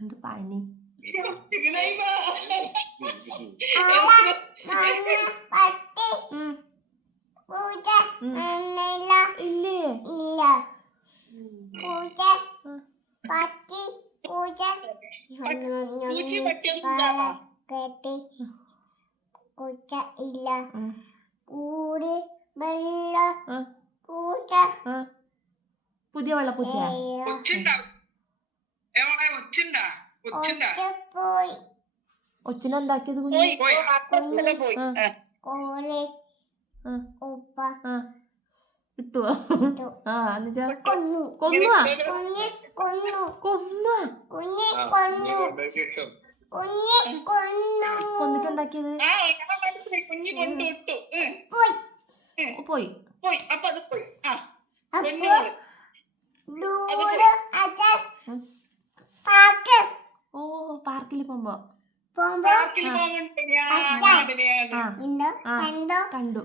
എന്ത് പനി? ഇല്ലേ? പുതിയ വെള്ളപ്പൂച്ചയാ? ഒച്ചിനെന്താക്കിയത് കുഞ്ഞ്? കിട്ടുവോ? ആ എന്നുവെച്ചാ കൊന്നുവാ? കൊന്നുവാ? കൊന്നിട്ട് എന്താക്കിയത്? പോയി. ഓ പാർക്കിൽ പോകുമ്പോ കണ്ടു.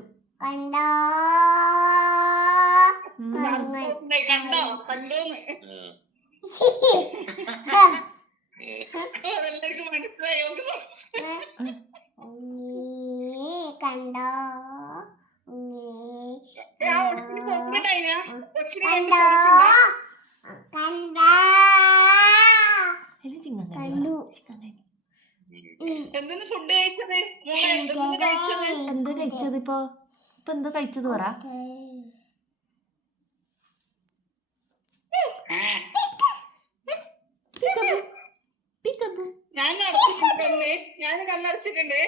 എന്ത് കഴിച്ചത്? ഇപ്പൊ എന്ത് കഴിച്ചത് പറ. ഞാൻ കണ്ണടച്ചിട്ടുണ്ട്.